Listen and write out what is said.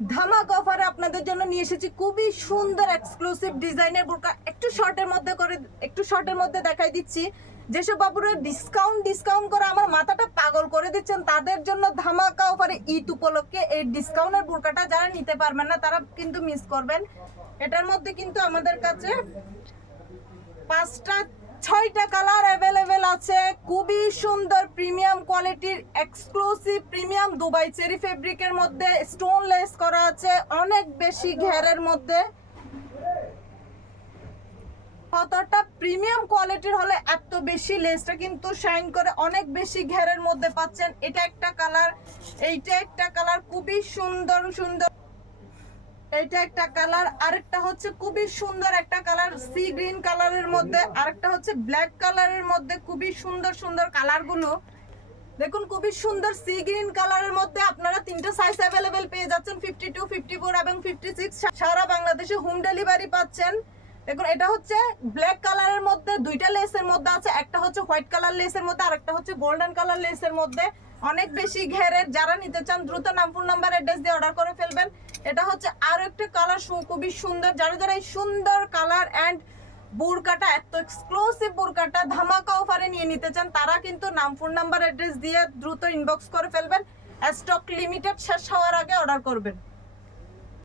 ধামাকা অফারে আপনাদের জন্য নিয়ে এসেছি খুবই সুন্দর এক্সক্লুসিভ ডিজাইনের বোরকা। একটু শর্টের মধ্যে দেখাই দিচ্ছি। যেসব বাবুরা ডিসকাউন্ট করে আমার মাথাটা পাগল করে দিচ্ছেন, তাদের জন্য ধামাকা অফারে ঈদ উপলক্ষে এই ডিসকাউন্টের বোরকাটা যারা নিতে পারবেন না তারা কিন্তু মিস করবেন। এটার মধ্যে কিন্তু আমাদের কাছে 5-6টা কালার অ্যাভেলেবেল আছে। খুবই সুন্দর প্রিমিয়াম কোয়ালিটির এক্সক্লুসিভ প্রিমিয়াম দুবাই চেরি ফেব্রিকের মধ্যে স্টোন লেস করা আছে, অনেক বেশি ঘেরের মধ্যে। কতটা প্রিমিয়াম কোয়ালিটির হলে এত বেশি লেসটা কিন্তু শাইন করে, অনেক বেশি ঘেরের মধ্যে পাচ্ছেন। এটা একটা কালার, এইটা একটা কালার, খুবই সুন্দর সুন্দর। এইটা একটা কালার, আরেকটা হচ্ছে খুবই সুন্দর একটা কালার সি গ্রিন কালারের মধ্যে, আরেকটা হচ্ছে ব্ল্যাক কালারের মধ্যে। খুবই সুন্দর সুন্দর কালারগুলো দেখুন, খুবই সুন্দর সি গ্রিন কালারের মধ্যে আপনারা 3টা সাইজ অ্যাভেলেবেল পেয়ে যাচ্ছেন, 52, 54 এবং 56। সারা বাংলাদেশে হোম ডেলিভারি পাচ্ছেন। দেখুন, এটা হচ্ছে ব্ল্যাক কালারের মধ্যে, 2টা লেসের মধ্যে আছে। একটা হচ্ছে হোয়াইট কালার লেসের মধ্যে, আরেকটা হচ্ছে গোল্ডেন কালার লেসের মধ্যে। অনেক বেশি ঘেরের, যারা নিতে চান দ্রুত ফোন নাম্বার অ্যাড্রেস দিয়ে অর্ডার করে ফেলবেন। এটা হচ্ছে আরো একটা কালার, খুবই সুন্দর। যারা এই সুন্দর কালার অ্যান্ড বুরকাটা, এত এক্সক্লুসিভ বুরকাটা ধামাকা অফারে নিয়ে নিতে চান, তারা কিন্তু ফোন নাম্বার অ্যাড্রেস দিয়ে দ্রুত ইনবক্স করে ফেলবেন। স্টক লিমিটেড শেষ হওয়ার আগে অর্ডার করবেন।